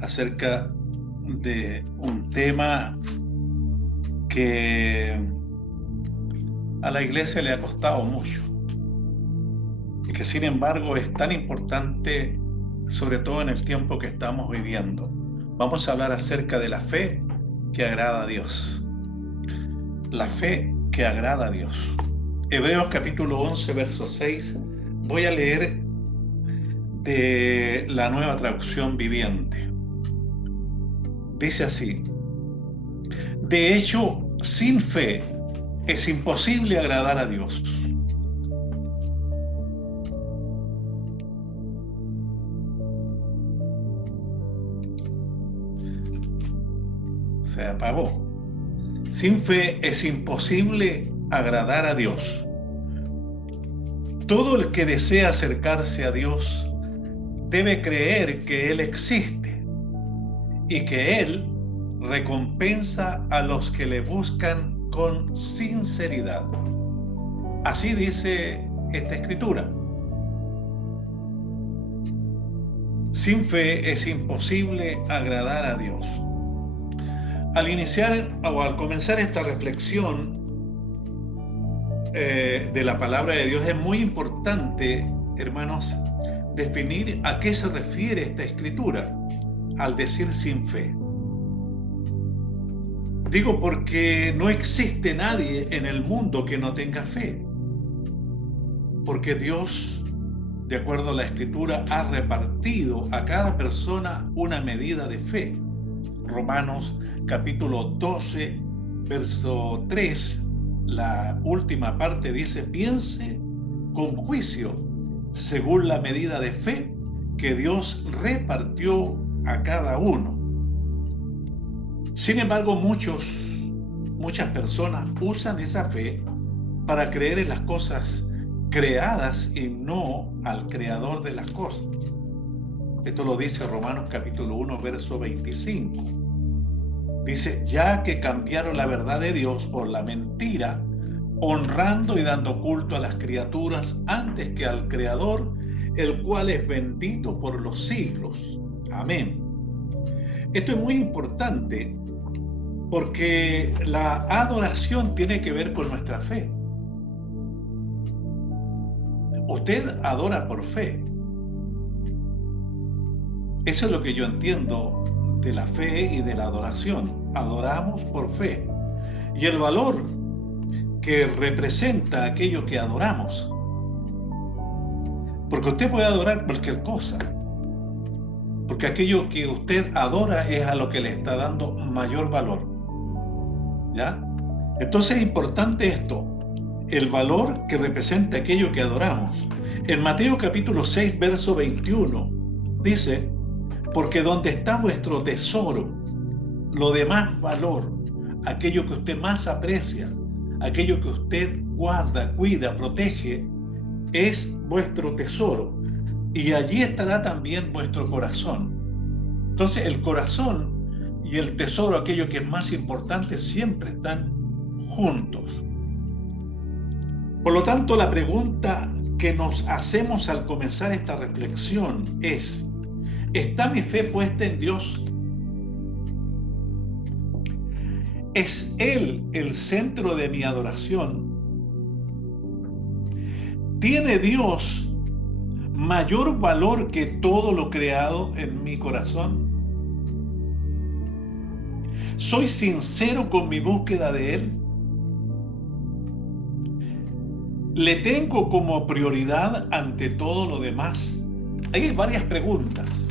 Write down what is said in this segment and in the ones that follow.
acerca de un tema que a la iglesia le ha costado mucho y que sin embargo es tan importante, sobre todo en el tiempo que estamos viviendo. Vamos a hablar acerca de la fe que agrada a Dios. La fe que agrada a Dios. Hebreos capítulo 11, verso 6. Voy a leer de la Nueva Traducción Viviente. Dice así: de hecho, sin fe es imposible agradar a Dios. Se apagó. Sin fe es imposible agradar a Dios. Todo el que desea acercarse a Dios debe creer que Él existe y que Él recompensa a los que le buscan con sinceridad. Así dice esta escritura. Sin fe es imposible agradar a Dios. Al iniciar o al comenzar esta reflexión de la palabra de Dios, es muy importante, hermanos, definir a qué se refiere esta escritura al decir sin fe. Digo porque no existe nadie en el mundo que no tenga fe, porque Dios, de acuerdo a la escritura, ha repartido a cada persona una medida de fe. Romanos capítulo 12, verso 3, la última parte dice: piense con juicio según la medida de fe que Dios repartió a cada uno. Sin embargo, muchas personas usan esa fe para creer en las cosas creadas y no al creador de las cosas. Esto lo dice Romanos capítulo 1, verso 25. Dice: ya que cambiaron la verdad de Dios por la mentira, honrando y dando culto a las criaturas antes que al Creador, el cual es bendito por los siglos. Amén. Esto es muy importante porque la adoración tiene que ver con nuestra fe. Usted adora por fe. Eso es lo que yo entiendo de la fe y de la adoración. Adoramos por fe. Y el valor que representa aquello que adoramos. Porque usted puede adorar cualquier cosa. Porque aquello que usted adora es a lo que le está dando mayor valor. ¿Ya? Entonces es importante esto. El valor que representa aquello que adoramos. En Mateo capítulo 6, verso 21, dice: porque donde está vuestro tesoro, lo de más valor, aquello que usted más aprecia, aquello que usted guarda, cuida, protege, es vuestro tesoro. Y allí estará también vuestro corazón. Entonces el corazón y el tesoro, aquello que es más importante, siempre están juntos. Por lo tanto, la pregunta que nos hacemos al comenzar esta reflexión es: ¿está mi fe puesta en Dios? ¿Es Él el centro de mi adoración? ¿Tiene Dios mayor valor que todo lo creado en mi corazón? ¿Soy sincero con mi búsqueda de Él? ¿Le tengo como prioridad ante todo lo demás? Hay varias preguntas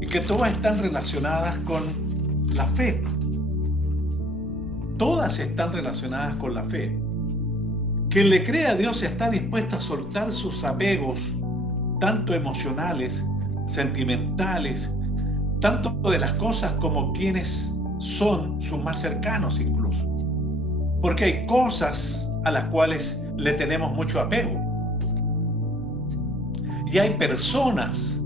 y que todas están relacionadas con la fe. Todas están relacionadas con la fe. Quien le cree a Dios está dispuesto a soltar sus apegos, tanto emocionales, sentimentales, tanto de las cosas como quienes son sus más cercanos incluso. Porque hay cosas a las cuales le tenemos mucho apego. Y hay personas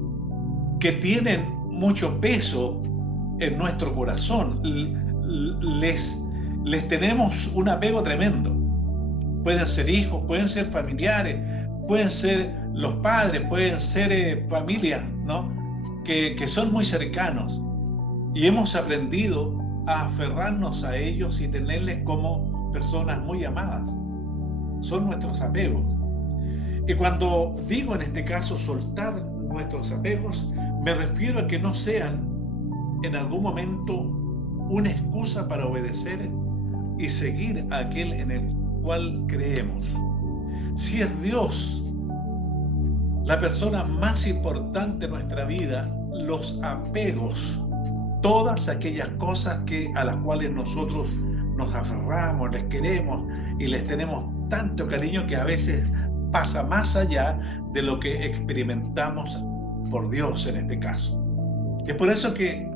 que tienen mucho peso en nuestro corazón. Les tenemos un apego tremendo. Pueden ser hijos, pueden ser familiares, pueden ser los padres, pueden ser familias, ¿no? Que son muy cercanos. y hemos aprendido a aferrarnos a ellos y tenerles como personas muy amadas. Son nuestros apegos. Y cuando digo en este caso soltar nuestros apegos, me refiero a que no sean en algún momento una excusa para obedecer y seguir a aquel en el cual creemos. Si es Dios la persona más importante en nuestra vida, los apegos, todas aquellas cosas a las cuales nosotros nos aferramos, les queremos y les tenemos tanto cariño que a veces pasa más allá de lo que experimentamos por Dios en este caso. Es por eso que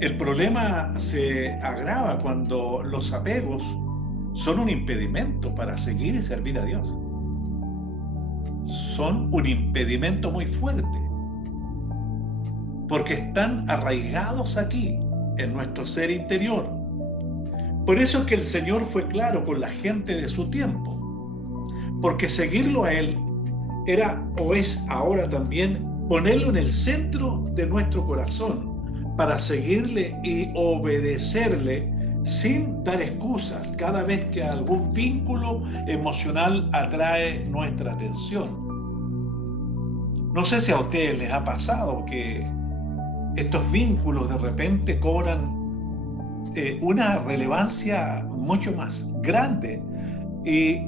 el problema se agrava cuando los apegos son un impedimento para seguir y servir a Dios. Son un impedimento muy fuerte, porque están arraigados aquí, en nuestro ser interior. Por eso que el Señor fue claro con la gente de su tiempo, porque seguirlo a Él era o es ahora también ponerlo en el centro de nuestro corazón para seguirle y obedecerle sin dar excusas cada vez que algún vínculo emocional atrae nuestra atención. No sé si a ustedes les ha pasado que estos vínculos de repente cobran una relevancia mucho más grande, y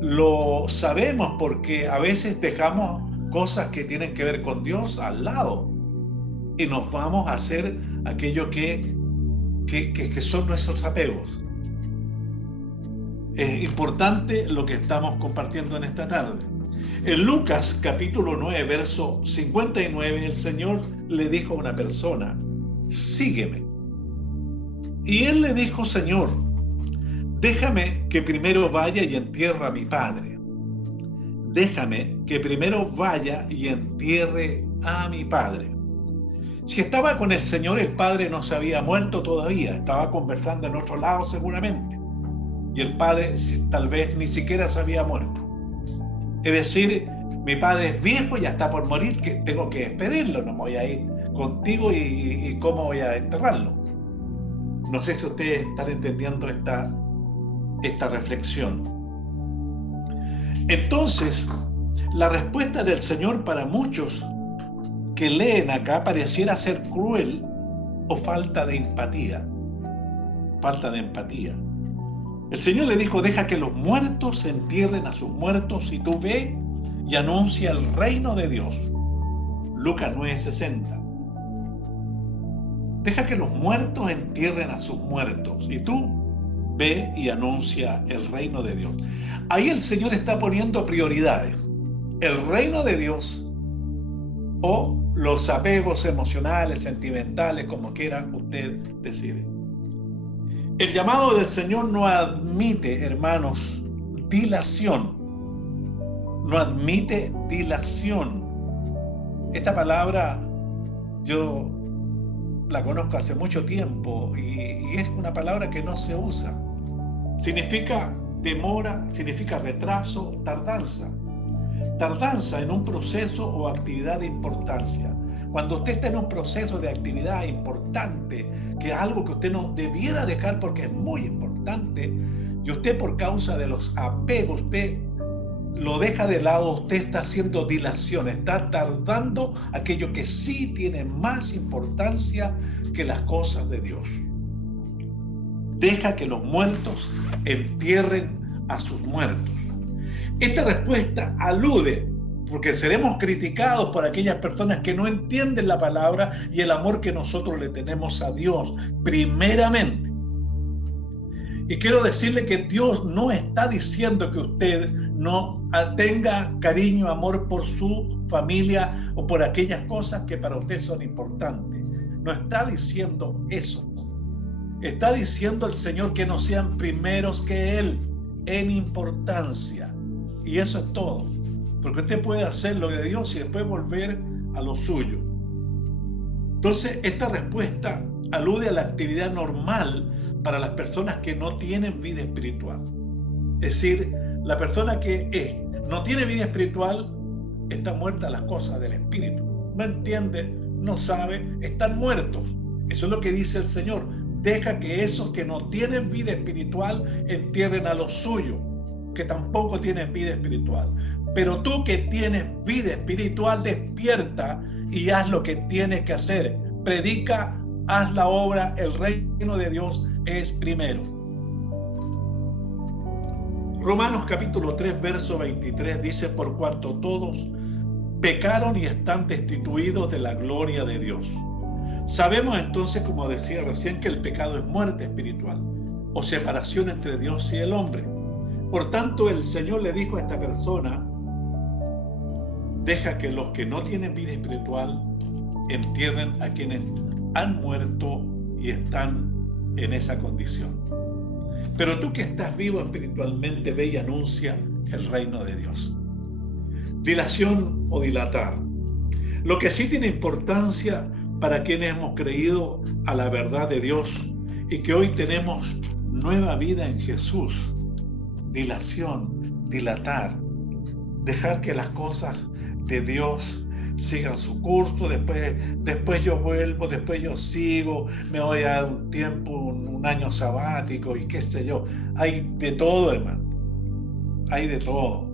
lo sabemos porque a veces dejamos cosas que tienen que ver con Dios al lado y nos vamos a hacer aquello que son nuestros apegos. Es importante lo que estamos compartiendo en esta tarde. En Lucas capítulo 9, verso 59, el Señor le dijo a una persona: sígueme. Y él le dijo: Señor, déjame que primero vaya y entierre a mi padre. Déjame que primero vaya y entierre a mi padre. Si estaba con el Señor, el padre no se había muerto todavía, estaba conversando en otro lado seguramente. Y el padre tal vez ni siquiera se había muerto. Es decir, mi padre es viejo, ya está por morir, que tengo que despedirlo, no voy a ir contigo y cómo voy a enterrarlo. No sé si ustedes están entendiendo esta reflexión. Entonces, la respuesta del Señor para muchos que leen acá pareciera ser cruel o falta de empatía. Falta de empatía. El Señor le dijo: deja que los muertos entierren a sus muertos y tú ve y anuncia el reino de Dios. Lucas 9:60. Deja que los muertos entierren a sus muertos y tú ve y anuncia el reino de Dios. Ahí el Señor está poniendo prioridades. El reino de Dios o los apegos emocionales, sentimentales, como quiera usted decir. El llamado del Señor no admite, hermanos, dilación. No admite dilación. Esta palabra yo la conozco hace mucho tiempo y es una palabra que no se usa. Significa demora, significa retraso, tardanza. Tardanza en un proceso o actividad de importancia. Cuando usted está en un proceso de actividad importante, que es algo que usted no debiera dejar porque es muy importante, y usted por causa de los apegos, usted lo deja de lado, usted está haciendo dilación, está tardando aquello que sí tiene más importancia que las cosas de Dios. Deja que los muertos entierren a sus muertos. Esta respuesta alude, porque seremos criticados por aquellas personas que no entienden la palabra y el amor que nosotros le tenemos a Dios, primeramente. Y quiero decirle que Dios no está diciendo que usted no tenga cariño, amor por su familia o por aquellas cosas que para usted son importantes. No está diciendo eso. Está diciendo el Señor que no sean primeros que Él en importancia. Y eso es todo. Porque usted puede hacer lo de Dios y después volver a lo suyo. Entonces, esta respuesta alude a la actividad normal para las personas que no tienen vida espiritual. Es decir, la persona que no tiene vida espiritual está muerta a las cosas del espíritu. No entiende, no sabe, están muertos. Eso es lo que dice el Señor. Deja que esos que no tienen vida espiritual entierren a los suyos, que tampoco tienen vida espiritual. Pero tú que tienes vida espiritual, despierta y haz lo que tienes que hacer. Predica, haz la obra, el reino de Dios es primero. Romanos capítulo 3, verso 23 dice: por cuanto todos pecaron y están destituidos de la gloria de Dios. Sabemos entonces, como decía recién, que el pecado es muerte espiritual o separación entre Dios y el hombre. Por tanto, el Señor le dijo a esta persona: deja que los que no tienen vida espiritual entierren a quienes han muerto y están en esa condición. Pero tú que estás vivo espiritualmente, ve y anuncia el reino de Dios. Dilación o dilatar. Lo que sí tiene importancia para quienes hemos creído a la verdad de Dios y que hoy tenemos nueva vida en Jesús. Dilación, dilatar, dejar que las cosas de Dios sigan su curso, después yo vuelvo, después yo sigo, me voy a dar un tiempo, un año sabático y qué sé yo. Hay de todo, hermano, hay de todo.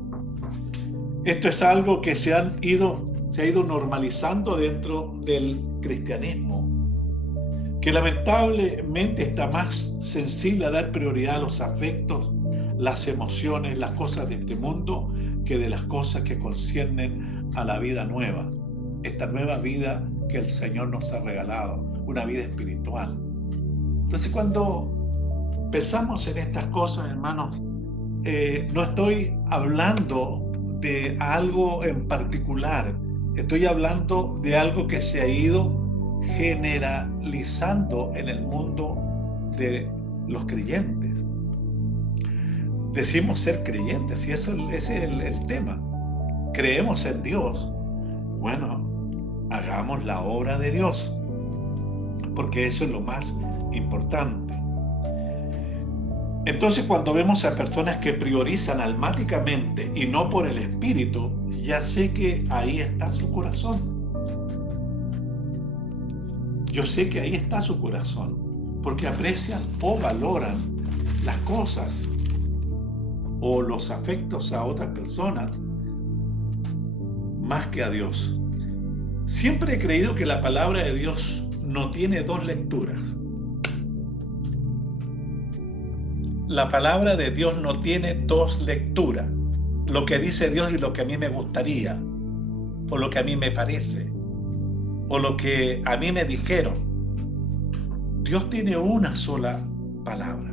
Esto es algo que se ha ido normalizando dentro del cristianismo, que lamentablemente está más sensible a dar prioridad a los afectos, las emociones, las cosas de este mundo, que de las cosas que conciernen a la vida nueva, esta nueva vida que el Señor nos ha regalado, una vida espiritual. Entonces, cuando pensamos en estas cosas, hermanos, no estoy hablando de algo en particular, estoy hablando de algo que se ha ido generalizando en el mundo de los creyentes. Decimos ser creyentes, y ese es el tema. Creemos en Dios. Bueno, hagamos la obra de Dios, porque eso es lo más importante. Entonces, cuando vemos a personas que priorizan almáticamente y no por el espíritu, ya sé que ahí está su corazón. Yo sé que ahí está su corazón, porque aprecian o valoran las cosas o los afectos a otras personas más que a Dios. Siempre he creído que la palabra de Dios no tiene dos lecturas. La palabra de Dios no tiene dos lecturas. Lo que dice Dios y lo que a mí me gustaría, o lo que a mí me parece, o lo que a mí me dijeron. Dios tiene una sola palabra.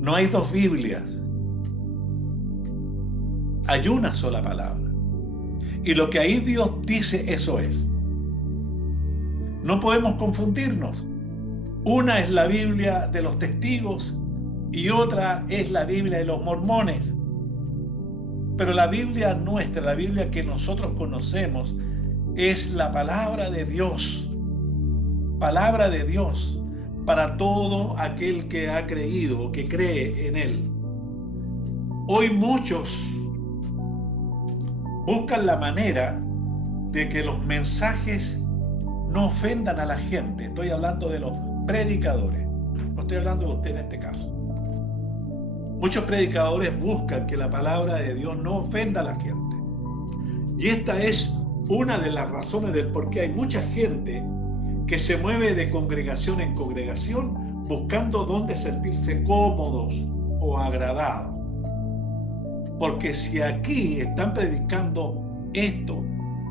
No hay dos Biblias. Hay una sola palabra. Y lo que ahí Dios dice, eso es. No podemos confundirnos. Una es la Biblia de los testigos y otra es la Biblia de los mormones. Pero la Biblia nuestra, la Biblia que nosotros conocemos, es la palabra de Dios. Palabra de Dios para todo aquel que ha creído o que cree en Él. Hoy muchos buscan la manera de que los mensajes no ofendan a la gente. Estoy hablando de los predicadores. No estoy hablando de usted en este caso. Muchos predicadores buscan que la palabra de Dios no ofenda a la gente. Y esta es una de las razones del por qué hay mucha gente que se mueve de congregación en congregación buscando dónde sentirse cómodos o agradados. Porque si aquí están predicando esto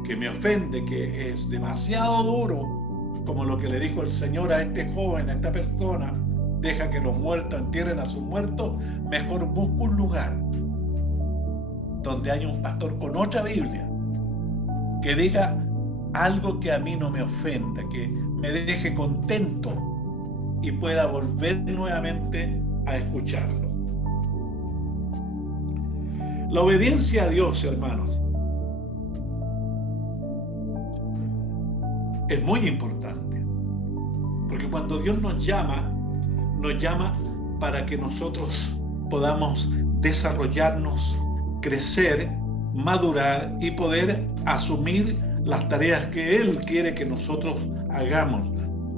que me ofende, que es demasiado duro, como lo que le dijo el Señor a este joven, a esta persona, deja que los muertos entierren a sus muertos, mejor busco un lugar donde haya un pastor con otra Biblia que diga algo que a mí no me ofenda, que me deje contento y pueda volver nuevamente a escucharlo. La obediencia a Dios, hermanos, es muy importante, porque cuando Dios nos llama para que nosotros podamos desarrollarnos, crecer, madurar y poder asumir las tareas que Él quiere que nosotros hagamos.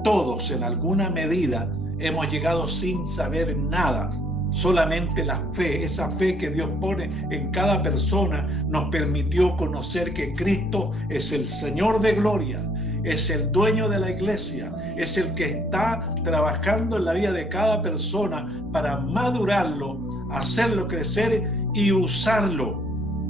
todos en alguna medida hemos llegado sin saber nada. Solamente la fe, esa fe que Dios pone en cada persona, nos permitió conocer que Cristo es el Señor de gloria, es el dueño de la iglesia, es el que está trabajando en la vida de cada persona para madurarlo, hacerlo crecer y usarlo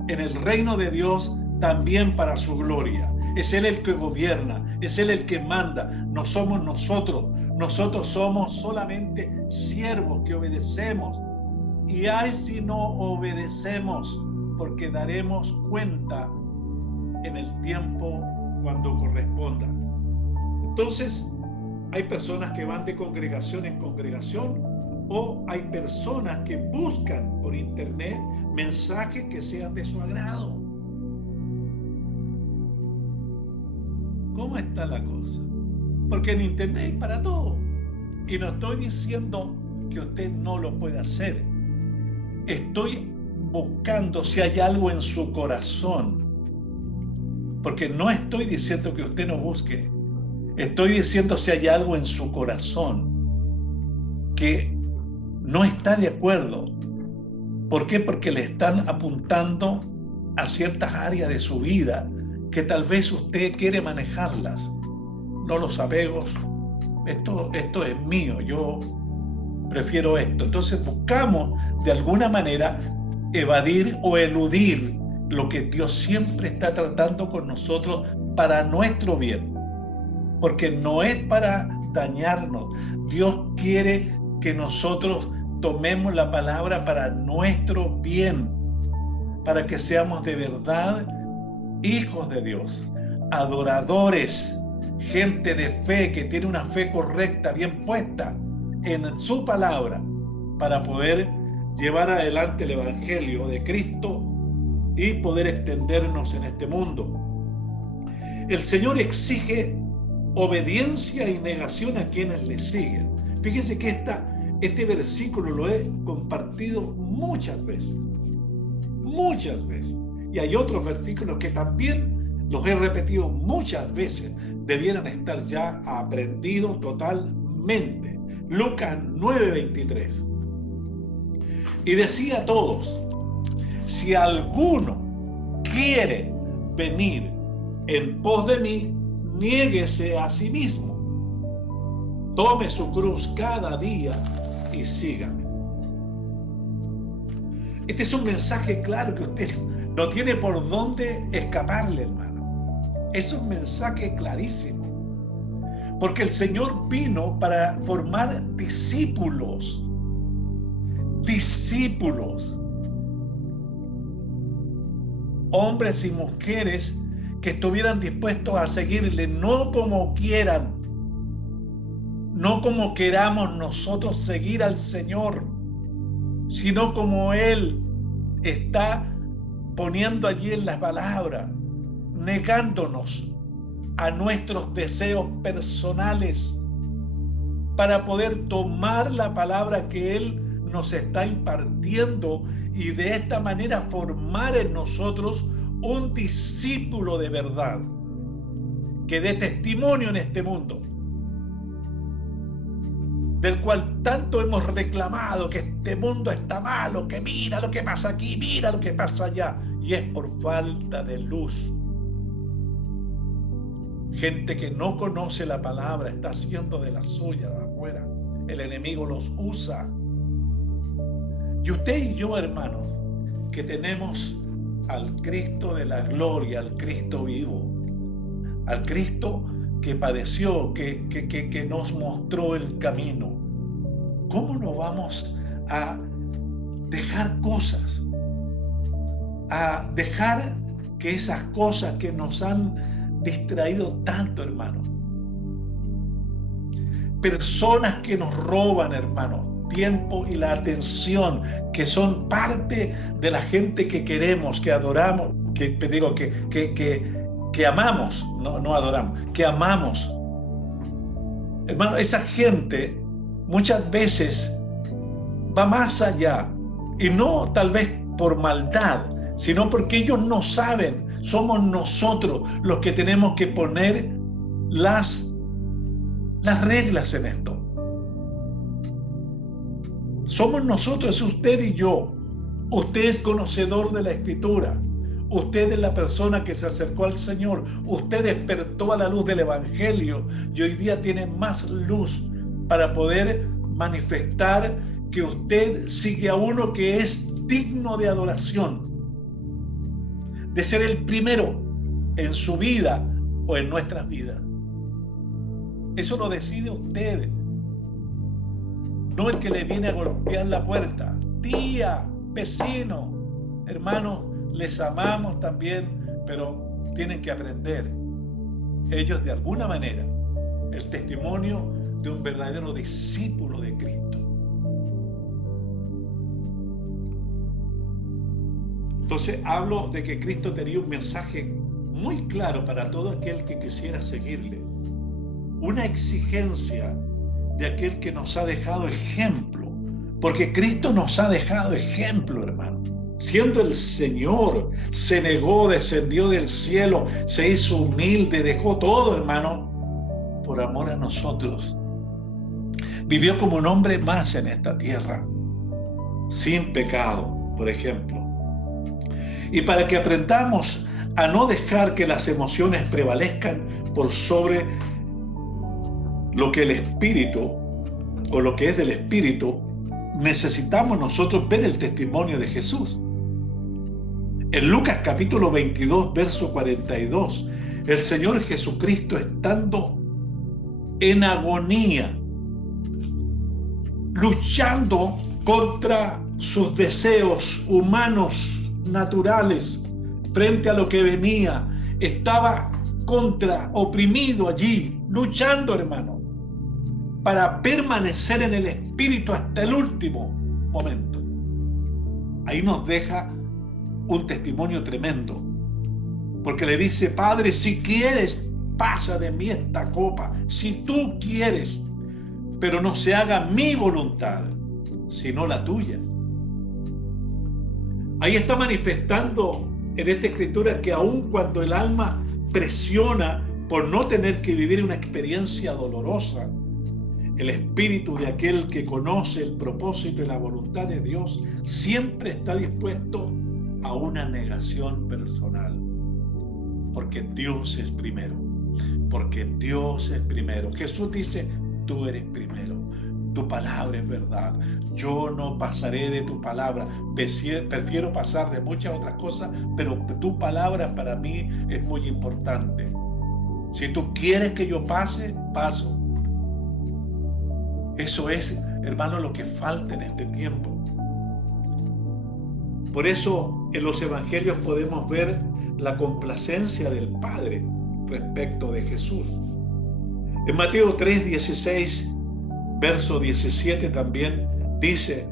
en el reino de Dios también para su gloria. Es Él el que gobierna, es Él el que manda, no somos nosotros. Nosotros somos solamente siervos que obedecemos. Y ay si no obedecemos, porque daremos cuenta en el tiempo cuando corresponda. Entonces, hay personas que van de congregación en congregación, o hay personas que buscan por internet mensajes que sean de su agrado. ¿Cómo está la cosa? Porque en internet hay para todo. Y no estoy diciendo que usted no lo pueda hacer. Estoy buscando si hay algo en su corazón. Porque no estoy diciendo que usted no busque. Estoy diciendo si hay algo en su corazón que no está de acuerdo. ¿Por qué? Porque le están apuntando a ciertas áreas de su vida que tal vez usted quiere manejarlas. No los apegos, esto es mío, yo prefiero esto. Entonces buscamos de alguna manera evadir o eludir lo que Dios siempre está tratando con nosotros para nuestro bien, porque no es para dañarnos. Dios quiere que nosotros tomemos la palabra para nuestro bien, para que seamos de verdad hijos de Dios, adoradores, gente de fe que tiene una fe correcta, bien puesta en su palabra, para poder llevar adelante el evangelio de Cristo y poder extendernos en este mundo. El Señor exige obediencia y negación a quienes le siguen. Fíjense que este versículo lo he compartido muchas veces. Y hay otros versículos que también los he repetido muchas veces. Debieran estar ya aprendidos totalmente. Lucas 9:23. Y decía a todos: si alguno quiere venir en pos de mí, niéguese a sí mismo, tome su cruz cada día y sígame. Este es un mensaje claro que usted no tiene por dónde escaparle, hermano. Es un mensaje clarísimo, porque el Señor vino para formar discípulos, hombres y mujeres que estuvieran dispuestos a seguirle, no como quieran, no como queramos nosotros seguir al Señor, sino como Él está poniendo allí en las palabras, negándonos a nuestros deseos personales para poder tomar la palabra que Él nos está impartiendo y de esta manera formar en nosotros un discípulo de verdad que dé testimonio en este mundo, del cual tanto hemos reclamado que este mundo está malo, que mira lo que pasa aquí, mira lo que pasa allá, y es por falta de luz. Gente que no conoce la palabra está haciendo de la suya de afuera. El enemigo los usa. Y usted y yo, hermanos, que tenemos al Cristo de la gloria, al Cristo vivo, al Cristo que padeció, que nos mostró el camino, ¿cómo no vamos a dejar cosas? A dejar que esas cosas que nos han distraído tanto, hermano. Personas que nos roban, hermano, tiempo y la atención, que son parte de la gente que queremos, que adoramos, que amamos, no adoramos, que amamos. Hermano, esa gente muchas veces va más allá, y no tal vez por maldad, sino porque ellos no saben. Somos nosotros los que tenemos que poner las las reglas en esto. Somos nosotros, es usted y yo. Usted es conocedor de la Escritura. Usted es la persona que se acercó al Señor. Usted despertó a la luz del Evangelio y hoy día tiene más luz para poder manifestar que usted sigue a uno que es digno de adoración, de ser el primero en su vida o en nuestras vidas. Eso lo decide usted, no el que le viene a golpear la puerta. Tía, vecino, hermanos, les amamos también, pero tienen que aprender ellos de alguna manera el testimonio de un verdadero discípulo de Cristo. Entonces hablo de que Cristo tenía un mensaje muy claro para todo aquel que quisiera seguirle, una exigencia de aquel que nos ha dejado ejemplo, porque Cristo nos ha dejado ejemplo, hermano. Siendo el Señor, se negó, descendió del cielo, se hizo humilde, dejó todo, hermano, por amor a nosotros. Vivió como un hombre más en esta tierra, sin pecado, por ejemplo. Y para que aprendamos a no dejar que las emociones prevalezcan por sobre lo que el Espíritu o lo que es del Espíritu, necesitamos nosotros ver el testimonio de Jesús. En Lucas capítulo 22, verso 42, el Señor Jesucristo, estando en agonía, luchando contra sus deseos humanos naturales frente a lo que venía, estaba oprimido allí, luchando, hermano, para permanecer en el Espíritu hasta el último momento. Ahí nos deja un testimonio tremendo, porque le dice: Padre, si quieres, pasa de mí esta copa, si tú quieres, pero no se haga mi voluntad, sino la tuya. Ahí está manifestando en esta escritura que aun cuando el alma presiona por no tener que vivir una experiencia dolorosa, el espíritu de aquel que conoce el propósito y la voluntad de Dios siempre está dispuesto a una negación personal, porque Dios es primero, porque Dios es primero. Jesús dice: tú eres primero, tu palabra es verdad, yo no pasaré de tu palabra, prefiero pasar de muchas otras cosas, pero tu palabra para mí es muy importante. Si tú quieres que yo pase, paso. Eso es, hermano, lo que falta en este tiempo. Por eso en los evangelios podemos ver la complacencia del Padre respecto de Jesús. En Mateo 3:16, verso 17 también dice: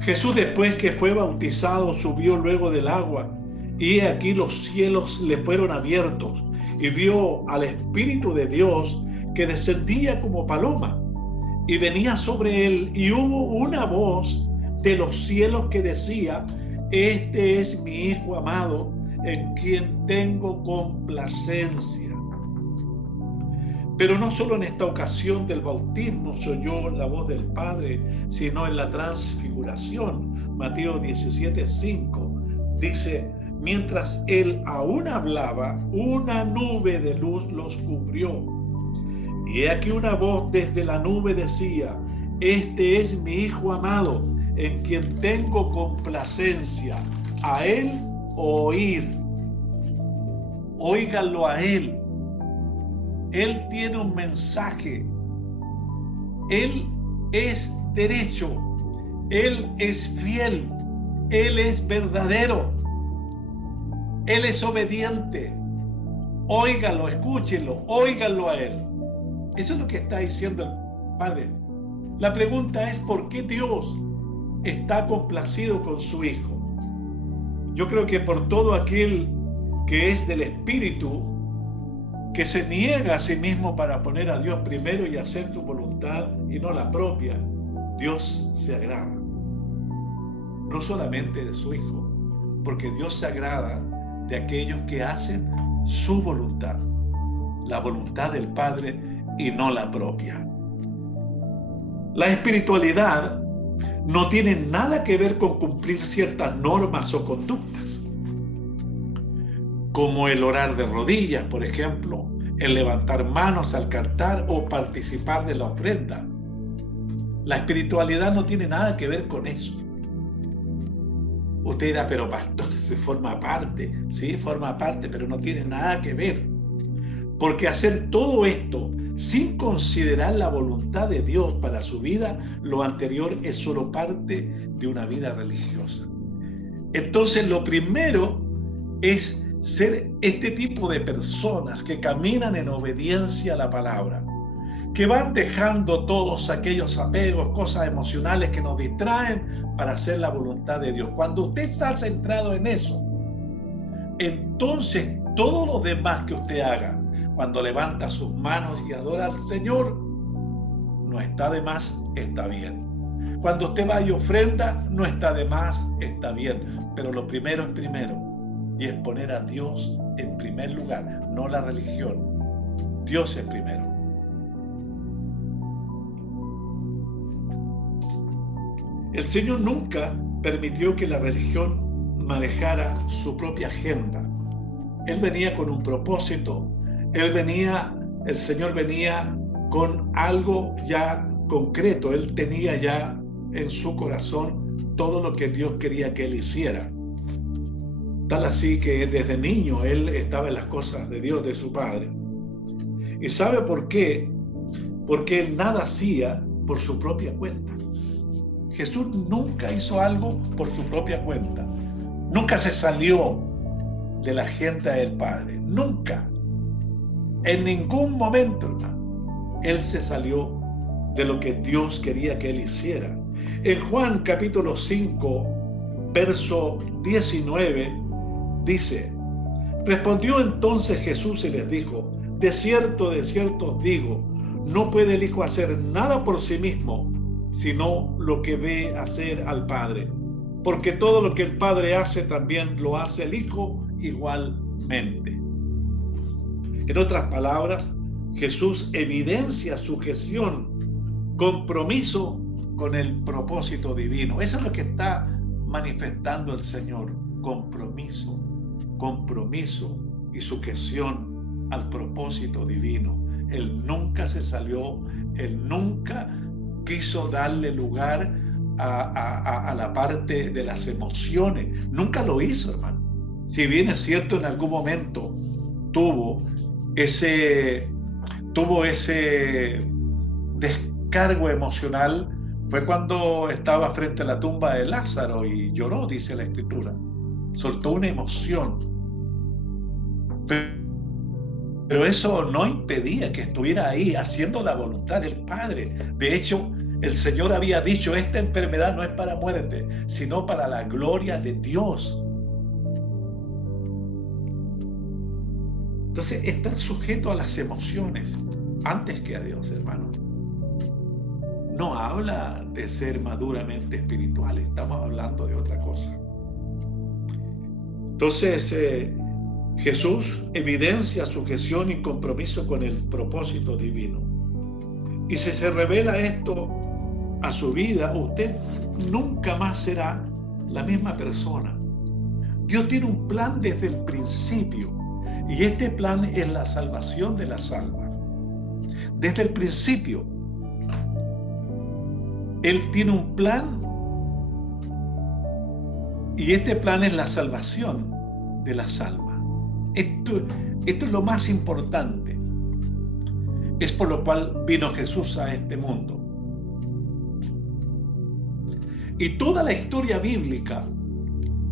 Jesús, después que fue bautizado, subió luego del agua, y he aquí los cielos le fueron abiertos, y vio al Espíritu de Dios que descendía como paloma y venía sobre él, y hubo una voz de los cielos que decía: este es mi Hijo amado, en quien tengo complacencia. Pero no solo en esta ocasión del bautismo se oyó la voz del Padre, sino en la transfiguración. Mateo 17:5 dice: mientras él aún hablaba, una nube de luz los cubrió. Y he aquí una voz desde la nube decía: este es mi Hijo amado, en quien tengo complacencia. A él oír. Óiganlo a él. Él tiene un mensaje. Él es derecho. Él es fiel. Él es verdadero. Él es obediente. Óiganlo, escúchenlo, óiganlo a él. Eso es lo que está diciendo el Padre. La pregunta es: ¿por qué Dios está complacido con su Hijo? Yo creo que por todo aquel que es del Espíritu, que se niega a sí mismo para poner a Dios primero y hacer tu voluntad y no la propia, Dios se agrada. No solamente de su Hijo, porque Dios se agrada de aquellos que hacen su voluntad. La voluntad del Padre y no la propia. La espiritualidad no tiene nada que ver con cumplir ciertas normas o conductas, como el orar de rodillas, por ejemplo, el levantar manos al cantar o participar de la ofrenda. La espiritualidad no tiene nada que ver con eso. Usted dirá, pero pastor, se forma parte. Sí, forma parte, pero no tiene nada que ver. Porque hacer todo esto sin considerar la voluntad de Dios para su vida, lo anterior es solo parte de una vida religiosa. Entonces, lo primero es ser este tipo de personas que caminan en obediencia a la palabra, que van dejando todos aquellos apegos, cosas emocionales que nos distraen para hacer la voluntad de Dios. Cuando usted está centrado en eso, entonces todo lo demás que usted haga, cuando levanta sus manos y adora al Señor, no está de más, está bien. Cuando usted va y ofrenda, no está de más, está bien. Pero lo primero es primero, y es poner a Dios en primer lugar, no la religión. Dios es primero. El Señor nunca permitió que la religión manejara su propia agenda. Él venía con un propósito. El Señor venía con algo ya concreto. Él tenía ya en su corazón todo lo que Dios quería que él hiciera. Tal así que desde niño él estaba en las cosas de Dios, de su Padre. ¿Y sabe por qué? Porque él nada hacía por su propia cuenta. Jesús nunca hizo algo por su propia cuenta. Nunca se salió de la agenda del Padre. Nunca. En ningún momento, hermano, él se salió de lo que Dios quería que él hiciera. En Juan capítulo 5, verso 19, dice: respondió entonces Jesús y les dijo: de cierto os digo, no puede el Hijo hacer nada por sí mismo, sino lo que ve hacer al Padre. Porque todo lo que el Padre hace, también lo hace el Hijo igualmente. En otras palabras, Jesús evidencia sujeción, compromiso con el propósito divino. Eso es lo que está manifestando el Señor: compromiso y sujeción al propósito divino. Él nunca se salió, él nunca quiso darle lugar a la parte de las emociones. Nunca lo hizo, hermano. Si bien es cierto, en algún momento tuvo ese descargo emocional, fue cuando estaba frente a la tumba de Lázaro y lloró, dice la Escritura. Soltó una emoción. Pero eso no impedía que estuviera ahí haciendo la voluntad del Padre. De hecho, el Señor había dicho: esta enfermedad no es para muerte, sino para la gloria de Dios. Entonces, estar sujeto a las emociones antes que a Dios, hermano, no habla de ser maduramente espiritual. Estamos hablando de otra cosa. Entonces, Jesús evidencia sujeción y compromiso con el propósito divino. Y si se revela esto a su vida, usted nunca más será la misma persona. Dios tiene un plan desde el principio, y este plan es la salvación de las almas. Desde el principio, Él tiene un plan, y este plan es la salvación de las almas. Esto es lo más importante. Es por lo cual vino Jesús a este mundo. Y toda la historia bíblica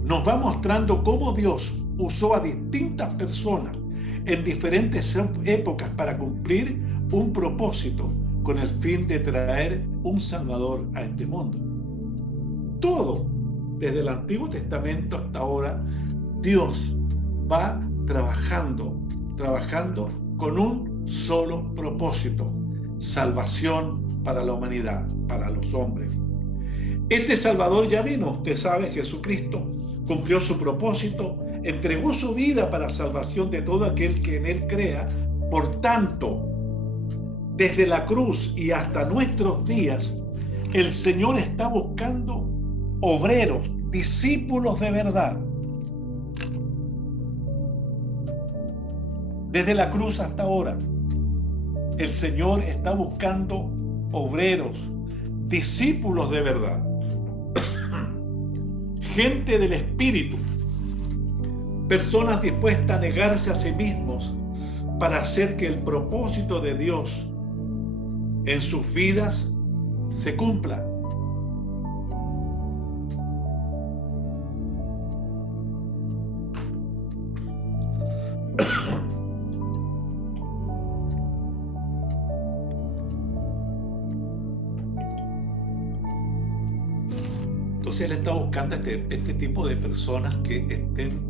nos va mostrando cómo Dios usó a distintas personas en diferentes épocas para cumplir un propósito con el fin de traer un Salvador a este mundo. Todo, desde el Antiguo Testamento hasta ahora, Dios va trabajando con un solo propósito: salvación para la humanidad, para los hombres. Este Salvador ya vino, usted sabe, Jesucristo cumplió su propósito, entregó su vida para salvación de todo aquel que en él crea. Por tanto, desde la cruz y hasta nuestros días, el Señor está buscando obreros, discípulos de verdad. Desde la cruz hasta ahora, el Señor está buscando obreros, discípulos de verdad, gente del Espíritu, personas dispuestas a negarse a sí mismos para hacer que el propósito de Dios en sus vidas se cumpla. Entonces Él está buscando este tipo de personas que estén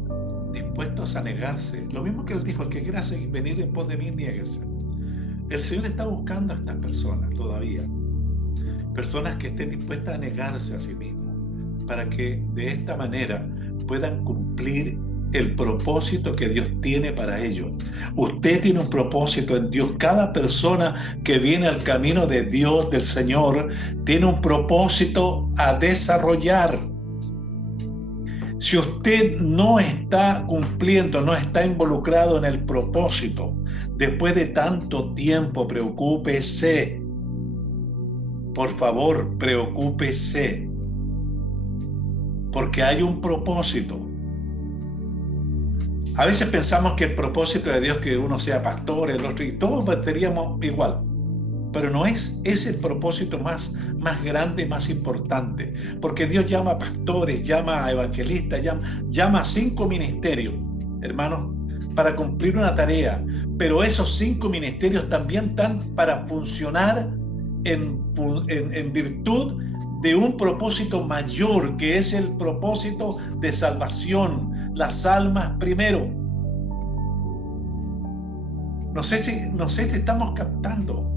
dispuestos a negarse. Lo mismo que Él dijo: el que quiera venir en pos de mí, niéguese. El Señor está buscando a estas personas todavía. Personas que estén dispuestas a negarse a sí mismos, para que de esta manera puedan cumplir el propósito que Dios tiene para ellos. Usted tiene un propósito en Dios. Cada persona que viene al camino de Dios, del Señor, tiene un propósito a desarrollar. Si usted no está cumpliendo, no está involucrado en el propósito, después de tanto tiempo, preocúpese. Por favor, preocúpese. Porque hay un propósito. A veces pensamos que el propósito de Dios es que uno sea pastor, el otro, y todos bateríamos igual. Pero no es el propósito más grande, más importante. Porque Dios llama a pastores, llama a evangelistas, llama a 5 ministerios, hermanos, para cumplir una tarea. Pero esos 5 ministerios también están para funcionar en virtud de un propósito mayor, que es el propósito de salvación, las almas primero. No sé si estamos captando,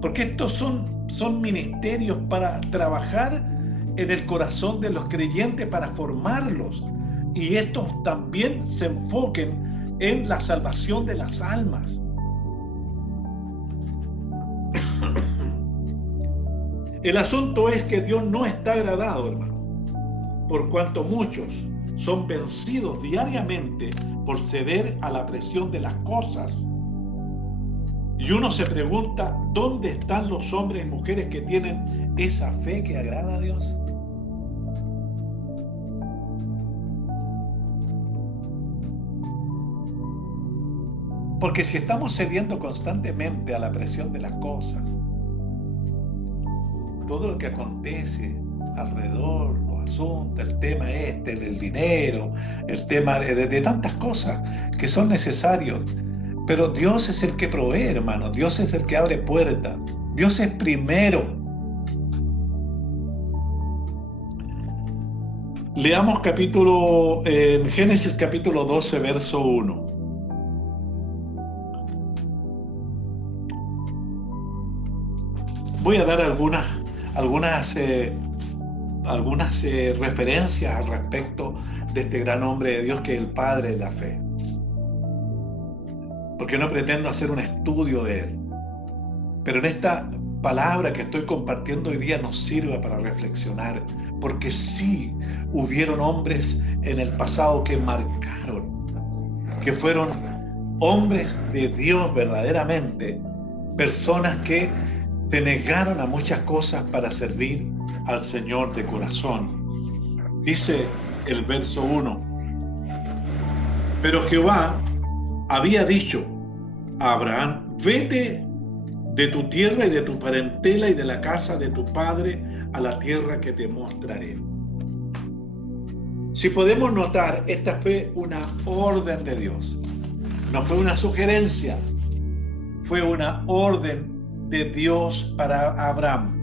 porque estos son ministerios para trabajar en el corazón de los creyentes, para formarlos, y estos también se enfoquen en la salvación de las almas. El asunto es que Dios no está agradado, hermano, por cuanto muchos son vencidos diariamente por ceder a la presión de las cosas. Y uno se pregunta: ¿dónde están los hombres y mujeres que tienen esa fe que agrada a Dios? Porque si estamos cediendo constantemente a la presión de las cosas, todo lo que acontece alrededor, los asuntos, el tema del dinero, el tema de tantas cosas que son necesarios. Pero Dios es el que provee, hermano. Dios es el que abre puertas. Dios es primero. Leamos en Génesis capítulo 12, verso 1. Voy a dar algunas referencias al respecto de este gran hombre de Dios que es el Padre de la fe. Porque no pretendo hacer un estudio de él. Pero en esta palabra que estoy compartiendo hoy día nos sirva para reflexionar. Porque sí hubieron hombres en el pasado que marcaron, que fueron hombres de Dios verdaderamente, personas que se negaron a muchas cosas para servir al Señor de corazón. Dice el verso 1: pero Jehová había dicho a Abraham: vete de tu tierra y de tu parentela y de la casa de tu padre a la tierra que te mostraré. Si podemos notar, esta fue una orden de Dios. No fue una sugerencia, fue una orden de Dios para Abraham.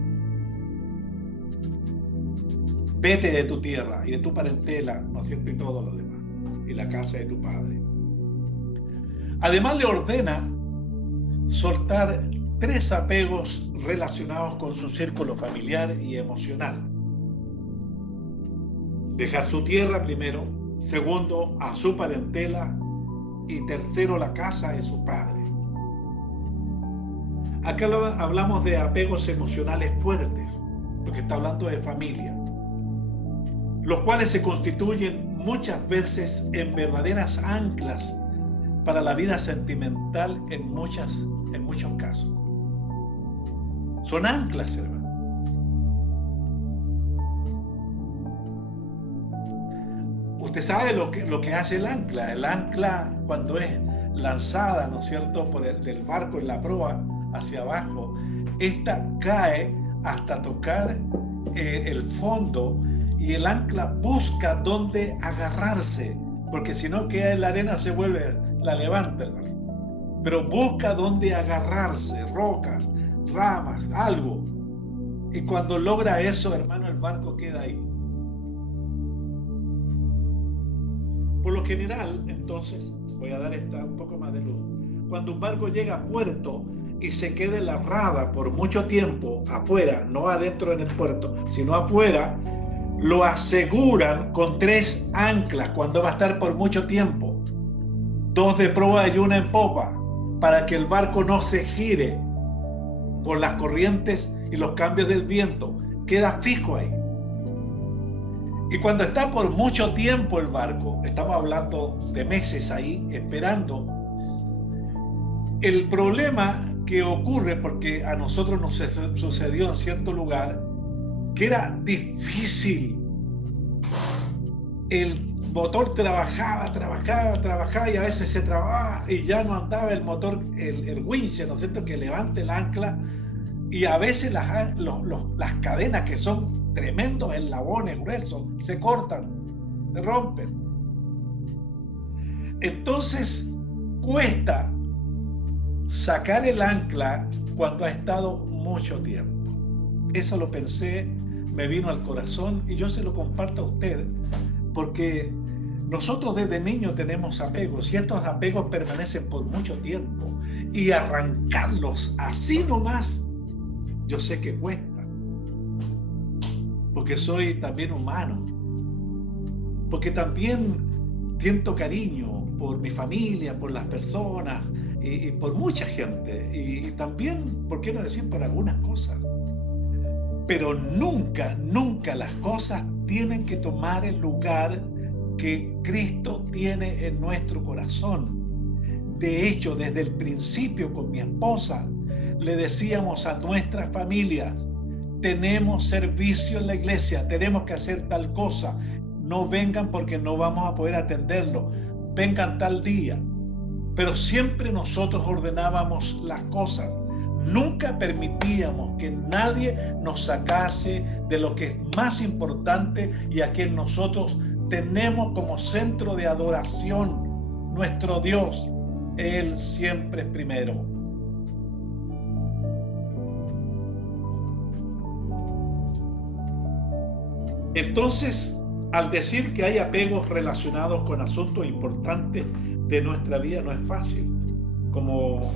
Vete de tu tierra y de tu parentela, ¿no es cierto? Y todo lo demás, y la casa de tu padre. Además le ordena soltar 3 apegos relacionados con su círculo familiar y emocional. Dejar su tierra primero, segundo, a su parentela, y tercero, la casa de su padre. Acá hablamos de apegos emocionales fuertes, porque está hablando de familia, los cuales se constituyen muchas veces en verdaderas anclas para la vida sentimental en muchos casos. Son anclas, hermano. Usted sabe lo que hace el ancla. El ancla, cuando es lanzada, ¿no es cierto?, del barco en la proa hacia abajo, esta cae hasta tocar el fondo, y el ancla busca dónde agarrarse, porque si no queda en la arena, se vuelve, la levanta, hermano. Pero busca dónde agarrarse, rocas, ramas, algo. Y cuando logra eso, hermano, el barco queda ahí. Por lo general, entonces, voy a dar un poco más de luz. Cuando un barco llega a puerto y se queda en la rada por mucho tiempo afuera, no adentro en el puerto, sino afuera, lo aseguran con 3 anclas cuando va a estar por mucho tiempo. 2 de proa y 1 en popa, para que el barco no se gire por las corrientes y los cambios del viento. Queda fijo ahí. Y cuando está por mucho tiempo el barco, estamos hablando de meses ahí, esperando, el problema que ocurre, porque a nosotros nos sucedió en cierto lugar, que era difícil. El motor trabajaba y a veces se trababa y ya no andaba el motor, el winch, ¿no es cierto?, que levante el ancla, y a veces las cadenas, que son tremendos eslabones gruesos, se cortan, se rompen. Entonces cuesta sacar el ancla cuando ha estado mucho tiempo. Eso lo pensé, me vino al corazón, y yo se lo comparto a usted, porque nosotros desde niños tenemos apegos, y estos apegos permanecen por mucho tiempo, y arrancarlos así nomás, yo sé que cuesta, porque soy también humano, porque también siento cariño por mi familia, por las personas, y por mucha gente, y también, ¿por qué no decir, por algunas cosas? Pero nunca las cosas tienen que tomar el lugar que Cristo tiene en nuestro corazón. De hecho, desde el principio con mi esposa, le decíamos a nuestras familias: tenemos servicio en la iglesia, tenemos que hacer tal cosa, no vengan porque no vamos a poder atenderlo, vengan tal día. Pero siempre nosotros ordenábamos las cosas. Nunca permitíamos que nadie nos sacase de lo que es más importante y a quien nosotros tenemos como centro de adoración, nuestro Dios. Él siempre es primero. Entonces, al decir que hay apegos relacionados con asuntos importantes de nuestra vida, no es fácil. Como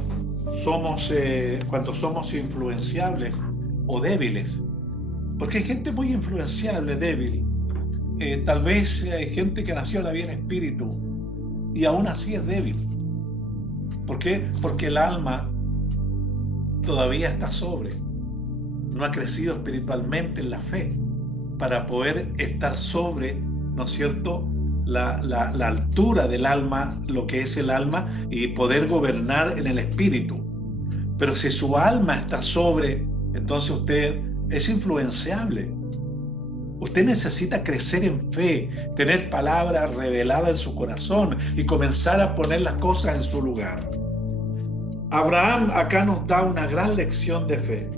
cuando somos influenciables o débiles, porque hay gente muy influenciable, débil. Tal vez hay gente que nació en la vida en espíritu y aún así es débil. ¿Por qué? Porque el alma todavía está sobre, no ha crecido espiritualmente en la fe para poder estar sobre, ¿no es cierto?, la altura del alma, lo que es el alma, y poder gobernar en el espíritu. Pero si su alma está sobre, entonces usted es influenciable. Usted necesita crecer en fe, tener palabra revelada en su corazón y comenzar a poner las cosas en su lugar. Abraham acá nos da una gran lección de fe,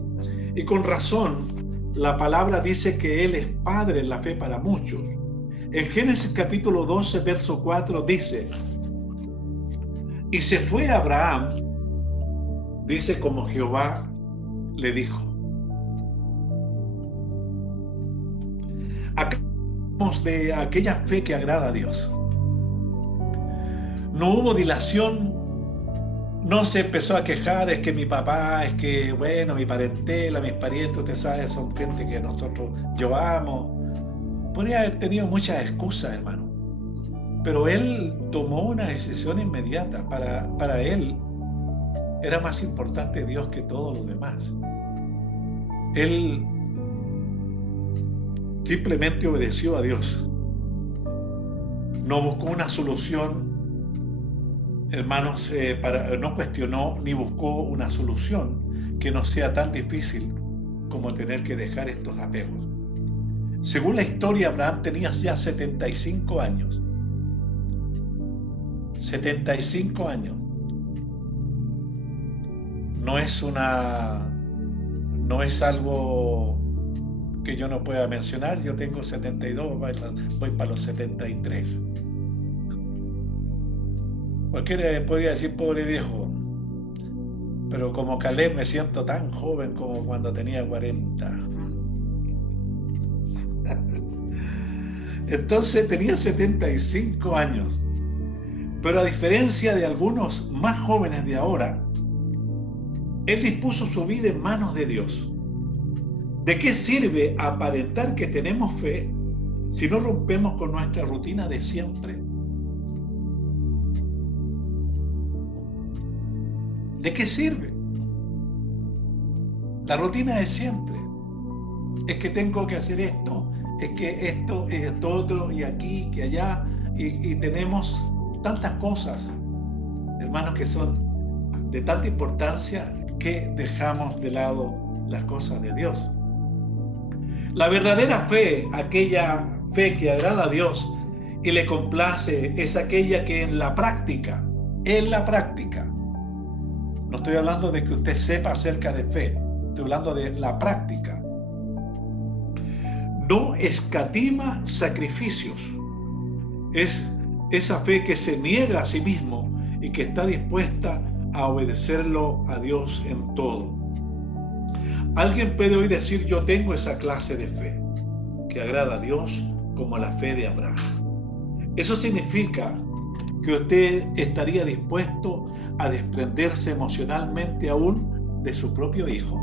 y con razón la palabra dice que él es padre en la fe para muchos. En Génesis capítulo 12, verso 4 dice: y se fue Abraham, dice, como Jehová le dijo. Acá hablamos de aquella fe que agrada a Dios. No hubo dilación, no se empezó a quejar, es que mi papá, es que, bueno, mi parentela, mis parientes, usted sabe, son gente que yo amo. Podría haber tenido muchas excusas, hermano, pero él tomó una decisión inmediata. Para él era más importante Dios que todo lo demás. Él simplemente obedeció a Dios. No buscó una solución, hermanos, no cuestionó ni buscó una solución que no sea tan difícil como tener que dejar estos apegos. Según la historia, Abraham tenía ya 75 años. 75 años. No es algo que yo no pueda mencionar. Yo tengo 72, voy para los 73. Cualquiera podría decir, pobre viejo, pero como Caleb me siento tan joven como cuando tenía 40. Entonces tenía 75 años, pero a diferencia de algunos más jóvenes de ahora, él dispuso su vida en manos de Dios. ¿De qué sirve aparentar que tenemos fe si no rompemos con nuestra rutina de siempre? ¿De qué sirve? La rutina de siempre. Es que tengo que hacer esto, es que esto, esto otro, y aquí, que allá, y tenemos tantas cosas, hermanos, que son de tanta importancia que dejamos de lado las cosas de Dios. La verdadera fe, aquella fe que agrada a Dios y le complace, es aquella que en la práctica, no estoy hablando de que usted sepa acerca de fe, estoy hablando de la práctica, no escatima sacrificios. Es esa fe que se niega a sí mismo y que está dispuesta a obedecerlo a Dios en todo. Alguien puede hoy decir, yo tengo esa clase de fe que agrada a Dios como la fe de Abraham. Eso significa que usted estaría dispuesto a desprenderse emocionalmente aún de su propio hijo.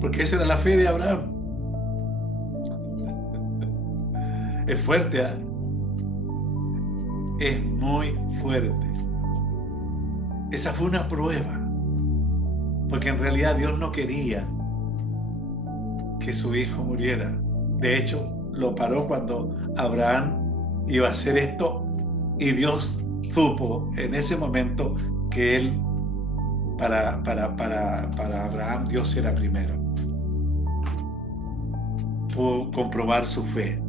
Porque esa era la fe de Abraham. Es fuerte, ¿eh? Es muy fuerte. Esa fue una prueba. Porque en realidad Dios no quería que su hijo muriera. De hecho, lo paró cuando Abraham iba a hacer esto y Dios supo en ese momento que él, para Abraham, Dios era primero. Pudo comprobar su fe.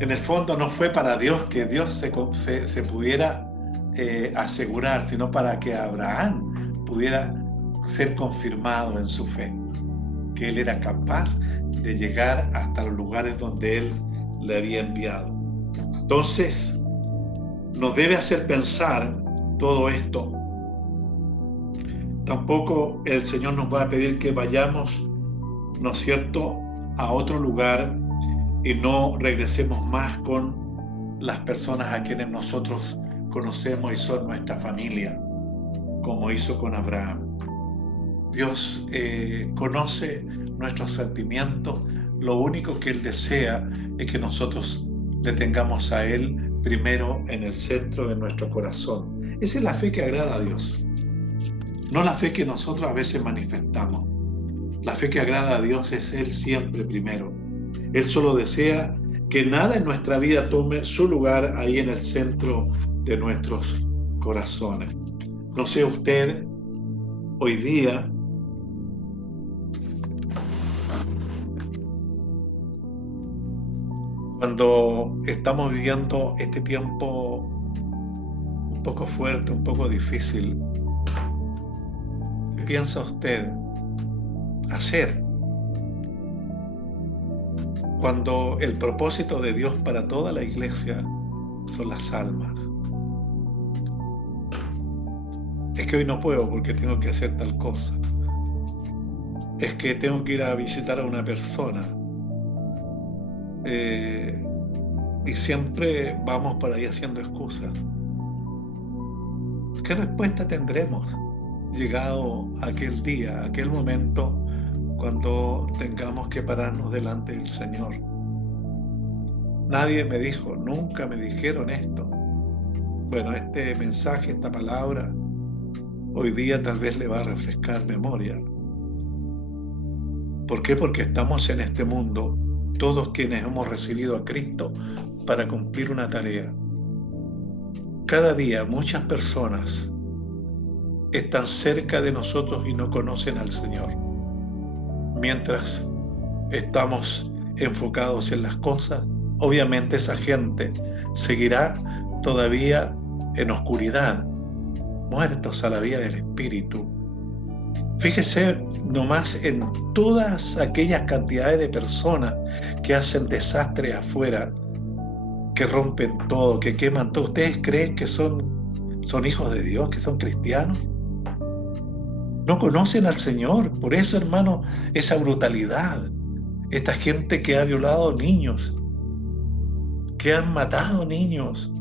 En el fondo no fue para Dios que Dios se pudiera asegurar, sino para que Abraham pudiera ser confirmado en su fe, que él era capaz de llegar hasta los lugares donde él le había enviado. Entonces, nos debe hacer pensar todo esto. Tampoco el Señor nos va a pedir que vayamos, ¿no es cierto?, a otro lugar y no regresemos más con las personas a quienes nosotros conocemos y son nuestra familia, como hizo con Abraham. Dios conoce nuestros sentimientos. Lo único que Él desea es que nosotros le tengamos a Él primero en el centro de nuestro corazón. Esa es la fe que agrada a Dios, no la fe que nosotros a veces manifestamos. La fe que agrada a Dios es Él siempre primero. Él solo desea que nada en nuestra vida tome su lugar ahí en el centro de nuestros corazones. No sé usted hoy día, cuando estamos viviendo este tiempo un poco fuerte, un poco difícil, ¿qué piensa usted hacer cuando el propósito de Dios para toda la iglesia son las almas? Es que hoy no puedo porque tengo que hacer tal cosa. Es que tengo que ir a visitar a una persona. Y siempre vamos por ahí haciendo excusas. ¿Qué respuesta tendremos llegado aquel día, aquel momento, cuando tengamos que pararnos delante del Señor? Nadie me dijo, nunca me dijeron esto. bueno, este mensaje, esta palabra, hoy día tal vez le va a refrescar memoria. ¿Por qué? Porque estamos en este mundo, todos quienes hemos recibido a Cristo, para cumplir una tarea. Cada día muchas personas están cerca de nosotros y no conocen al Señor. Mientras estamos enfocados en las cosas, obviamente esa gente seguirá todavía en oscuridad, muertos a la vía del Espíritu. Fíjese nomás en todas aquellas cantidades de personas que hacen desastre afuera, que rompen todo, que queman todo. ¿Ustedes creen que son hijos de Dios, que son cristianos? No conocen al Señor. Por eso, hermano, esa brutalidad, esta gente que ha violado niños, que han matado niños.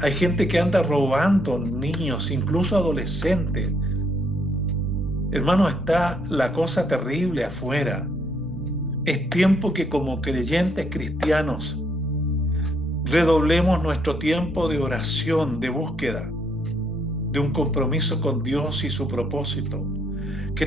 Hay gente que anda robando niños, incluso adolescentes. Hermano, está la cosa terrible afuera. Es tiempo que como creyentes cristianos redoblemos nuestro tiempo de oración, de búsqueda, de un compromiso con Dios y su propósito. Que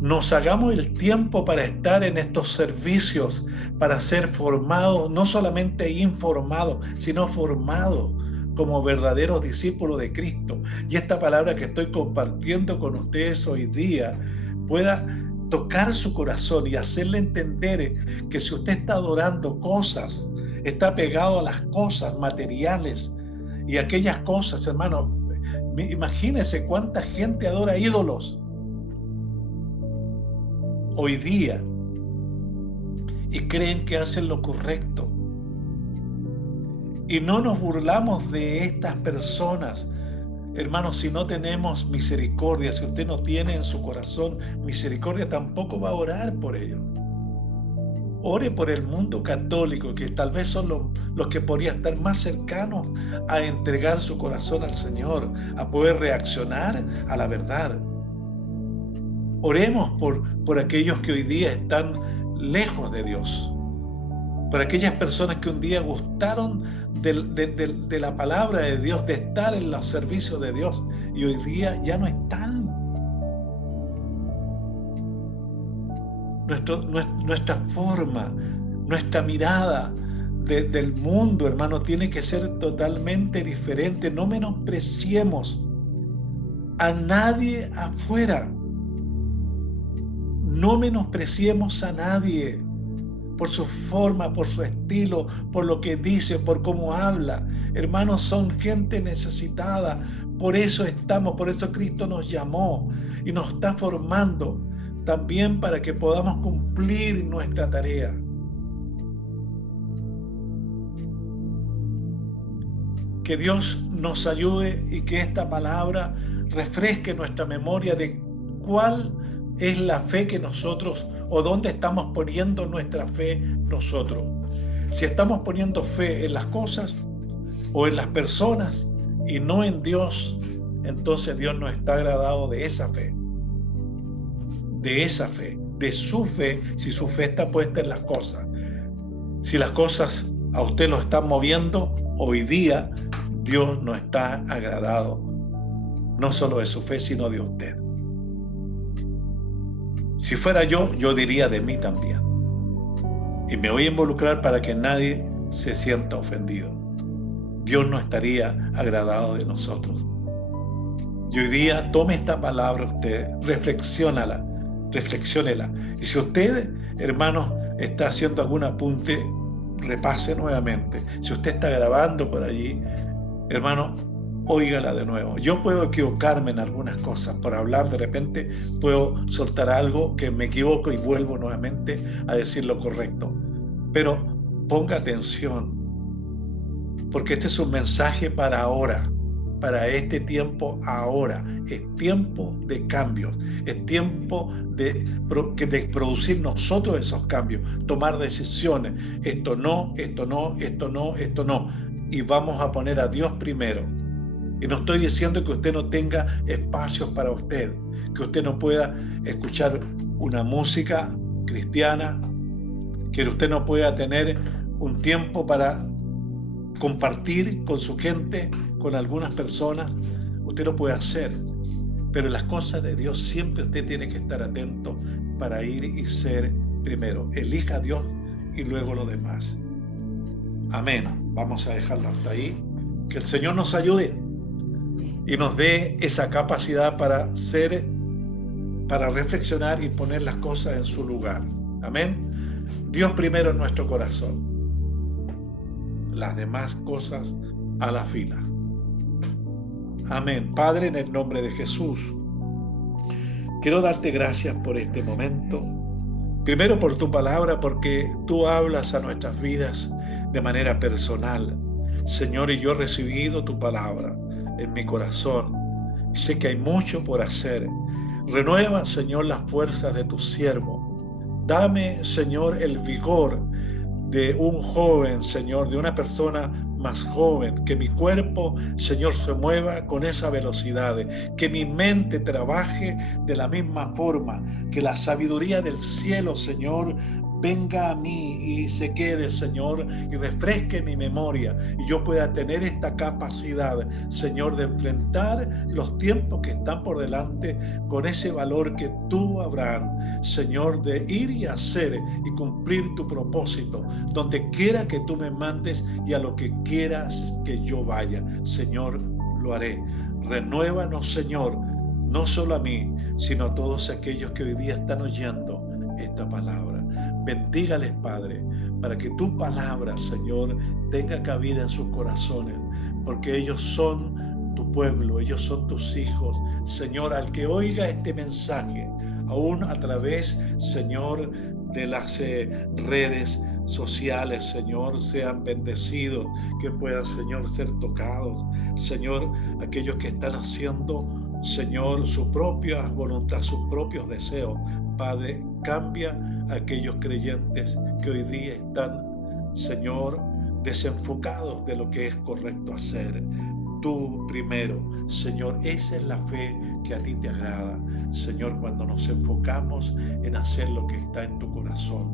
nos hagamos el tiempo para estar en estos servicios, para ser formados, no solamente informados, sino formados como verdaderos discípulos de Cristo. Y esta palabra que estoy compartiendo con ustedes hoy día pueda tocar su corazón y hacerle entender que si usted está adorando cosas, está pegado a las cosas materiales y aquellas cosas, hermano, imagínese cuánta gente adora ídolos hoy día y creen que hacen lo correcto. Y no nos burlamos de estas personas, hermanos, si no tenemos misericordia. Si usted no tiene en su corazón misericordia, tampoco va a orar por ellos. Ore por el mundo católico, que tal vez son los que podrían estar más cercanos a entregar su corazón al Señor, a poder reaccionar a la verdad. Oremos por aquellos que hoy día están lejos de Dios, por aquellas personas que un día gustaron de la palabra de Dios, de estar en los servicios de Dios, y hoy día ya no están. Nuestra forma, nuestra mirada del mundo, hermano, tiene que ser totalmente diferente. No menospreciemos a nadie afuera. No menospreciemos a nadie por su forma, por su estilo, por lo que dice, por cómo habla. Hermanos, son gente necesitada. Por eso Cristo nos llamó y nos está formando también para que podamos cumplir nuestra tarea. Que Dios nos ayude y que esta palabra refresque nuestra memoria de cuál es la fe que nosotros, o dónde estamos poniendo nuestra fe nosotros. Si estamos poniendo fe en las cosas o en las personas y no en Dios, entonces Dios no está agradado de esa fe. De su fe, si su fe está puesta en las cosas. Si las cosas a usted lo están moviendo, hoy día Dios no está agradado, no solo de su fe, sino de usted. Si fuera yo diría de mí también. Y me voy a involucrar para que nadie se sienta ofendido. Dios no estaría agradado de nosotros. Y hoy día tome esta palabra usted, reflexiónela. Y si usted, hermano, está haciendo algún apunte, repase nuevamente. Si usted está grabando por allí, hermano, óigala de nuevo. Yo puedo equivocarme en algunas cosas. Por hablar de repente puedo soltar algo que me equivoco y vuelvo nuevamente a decir lo correcto. Pero ponga atención, porque este es un mensaje para ahora, para este tiempo ahora. Es tiempo de cambios, es tiempo de producir nosotros esos cambios, tomar decisiones. Esto no. Y vamos a poner a Dios primero. Y no estoy diciendo que usted no tenga espacios para usted, que usted no pueda escuchar una música cristiana, que usted no pueda tener un tiempo para compartir con su gente, con algunas personas, usted lo puede hacer. Pero en las cosas de Dios siempre usted tiene que estar atento para ir y ser primero. Elija a Dios y luego lo demás. Amén. Vamos a dejarlo hasta ahí. Que el Señor nos ayude y nos dé esa capacidad para reflexionar y poner las cosas en su lugar. Amén. Dios primero en nuestro corazón. Las demás cosas a la fila. Amén. Padre, en el nombre de Jesús, quiero darte gracias por este momento. Primero por tu palabra, porque tú hablas a nuestras vidas de manera personal. Señor, y yo he recibido tu palabra en mi corazón. Sé que hay mucho por hacer. Renueva, Señor, las fuerzas de tu siervo. Dame, Señor, el vigor de un joven, Señor, de una persona más joven, que mi cuerpo, Señor, se mueva con esa velocidad, que mi mente trabaje de la misma forma, que la sabiduría del cielo, Señor, venga a mí y se quede, Señor, y refresque mi memoria, y yo pueda tener esta capacidad, Señor, de enfrentar los tiempos que están por delante con ese valor que tú, Abraham, Señor, de ir y hacer y cumplir tu propósito, donde quiera que tú me mandes y a lo que quieras que yo vaya, Señor, lo haré. Renuévanos, Señor, no solo a mí, sino a todos aquellos que hoy día están oyendo esta palabra. Bendígales, Padre, para que tu palabra, Señor, tenga cabida en sus corazones, porque ellos son tu pueblo, ellos son tus hijos. Señor, al que oiga este mensaje, aún a través, Señor, de las redes sociales, Señor, sean bendecidos, que puedan, Señor, ser tocados. Señor, aquellos que están haciendo, Señor, su propia voluntad, sus propios deseos. Padre, cambia a aquellos creyentes que hoy día están, Señor, desenfocados de lo que es correcto hacer. Tú primero, Señor, esa es la fe que a ti te agrada, Señor, cuando nos enfocamos en hacer lo que está en tu corazón.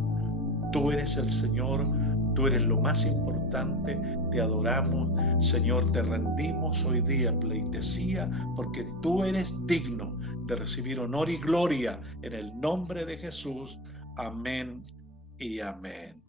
Tú eres el Señor, tú eres lo más importante, te adoramos, Señor, te rendimos hoy día en pleitesía, porque tú eres digno de recibir honor y gloria en el nombre de Jesús. Amén y amén.